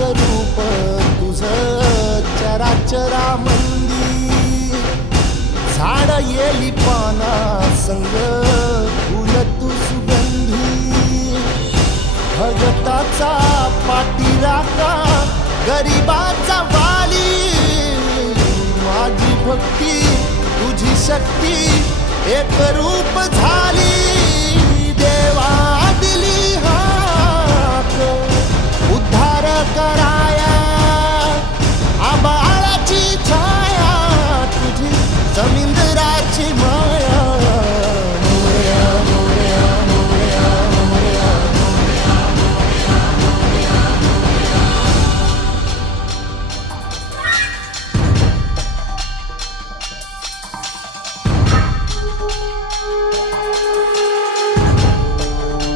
स्वरूप तुझ चराचरामंदी, झाड येली पाना संग फुल तू सुगंधी, भगताचा पाठीराखा गरिबाचा वाली, माझी भक्ती तुझी शक्ती एक रूप झाली.